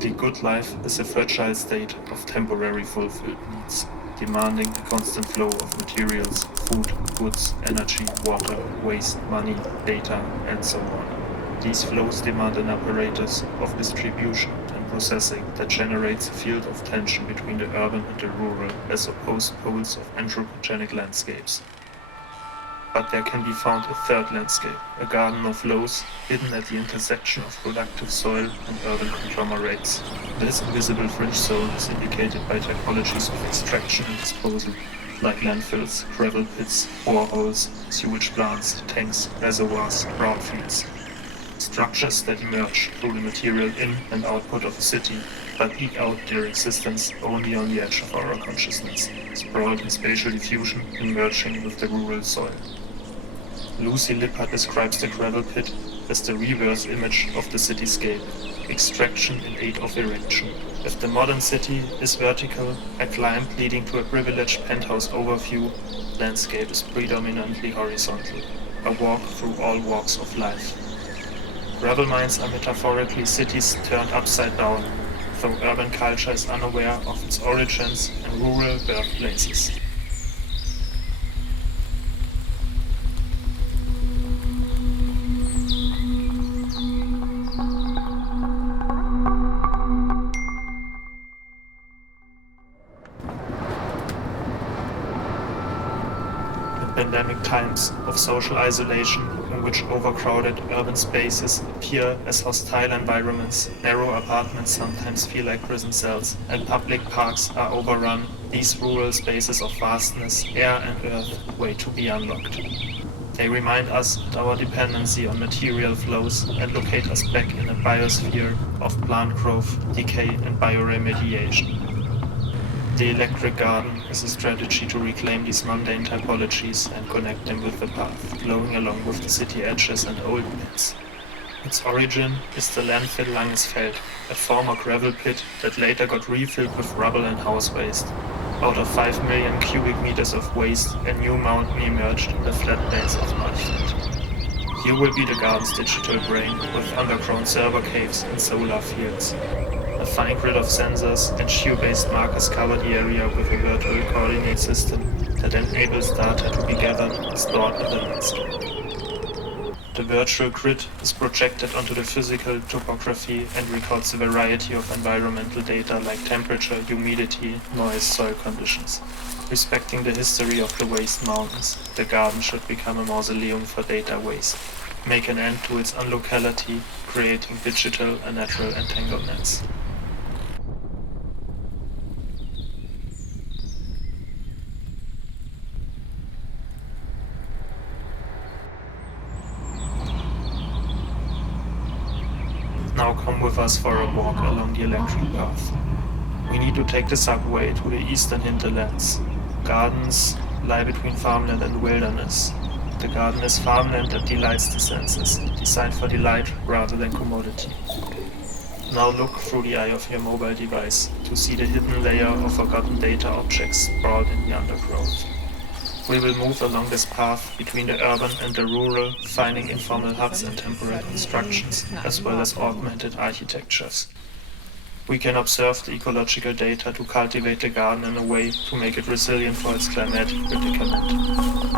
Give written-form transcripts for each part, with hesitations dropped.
The good life is a fragile state of temporary fulfilled needs, demanding a constant flow of materials, food, goods, energy, water, waste, money, data, and so on. These flows demand an apparatus of distribution and processing that generates a field of tension between the urban and the rural as opposed poles of anthropogenic landscapes. But there can be found a third landscape, a garden of flows hidden at the intersection of productive soil and urban conglomerates. This invisible fringe zone is indicated by typologies of extraction and disposal, like landfills, gravel pits, boreholes, sewage plants, tanks, reservoirs, brownfields. Structures that emerge through the material in and output of a city, but eke out their existence only on the edge of our consciousness, sprawled in spatial diffusion and merging with the rural soil. Lucy Lippard describes the gravel pit as the reverse image of the cityscape, extraction in aid of erection. If the modern city is vertical, a climb leading to a privileged penthouse overview, landscape is predominantly horizontal, a walk through all walks of life. Gravel mines are metaphorically cities turned upside down, though urban culture is unaware of its origins and rural birthplaces. Pandemic times of social isolation in which overcrowded urban spaces appear as hostile environments, narrow apartments sometimes feel like prison cells, and public parks are overrun, these rural spaces of vastness, air and earth wait to be unlocked. They remind us of our dependency on material flows and locate us back in a biosphere of plant growth, decay and bioremediation. The electric garden is a strategy to reclaim these mundane typologies and connect them with the path, flowing along with the city edges and old pits. Its origin is the landfill Langesfeld, a former gravel pit that later got refilled with rubble and house waste. Out of 5 million cubic meters of waste, a new mountain emerged in the flat plains of Marsfeld. Here will be the garden's digital brain, with underground server caves and solar fields. A fine grid of sensors and shoe-based markers cover the area with a virtual coordinate system that enables data to be gathered and stored in the landscape. The virtual grid is projected onto the physical topography and records a variety of environmental data like temperature, humidity, noise, soil conditions. Respecting the history of the waste mountains, the garden should become a mausoleum for data waste, make an end to its unlocality, creating digital and natural entanglements. Now come with us for a walk along the electric path. We need to take the subway to the eastern hinterlands. Gardens lie between farmland and wilderness. The garden is farmland that delights the senses, designed for delight rather than commodity. Now look through the eye of your mobile device to see the hidden layer of forgotten data objects sprawled in the undergrowth. We will move along this path between the urban and the rural, finding informal huts and temporary constructions, as well as augmented architectures. We can observe the ecological data to cultivate the garden in a way to make it resilient for its climatic predicament.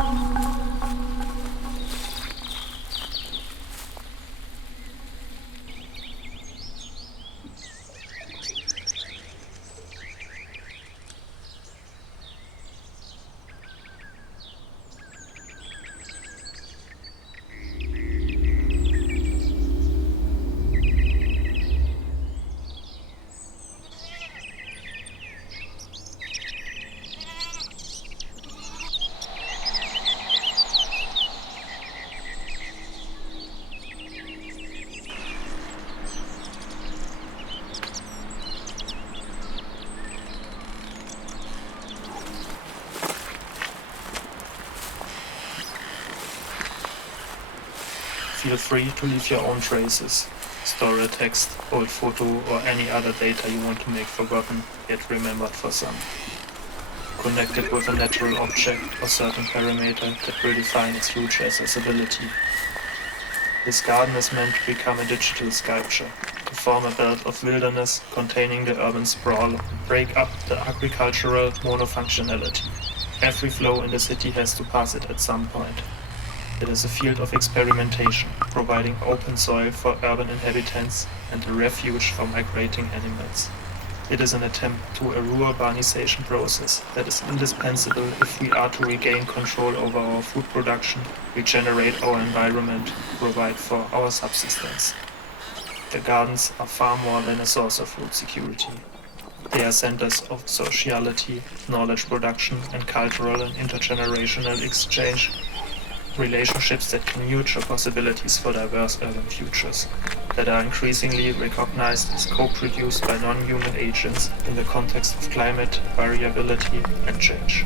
Feel free to leave your own traces, store a text, old photo or any other data you want to make forgotten, yet remembered for some. Connect it with a natural object or certain parameter that will define its future accessibility. This garden is meant to become a digital sculpture, to form a belt of wilderness containing the urban sprawl and break up the agricultural monofunctionality. Every flow in the city has to pass it at some point. It is a field of experimentation, providing open soil for urban inhabitants and a refuge for migrating animals. It is an attempt to a urbanization process that is indispensable if we are to regain control over our food production, regenerate our environment, provide for our subsistence. The gardens are far more than a source of food security. They are centers of sociality, knowledge production, and cultural and intergenerational exchange, relationships that can nurture possibilities for diverse urban futures, that are increasingly recognized as co-produced by non-human agents in the context of climate, variability, and change.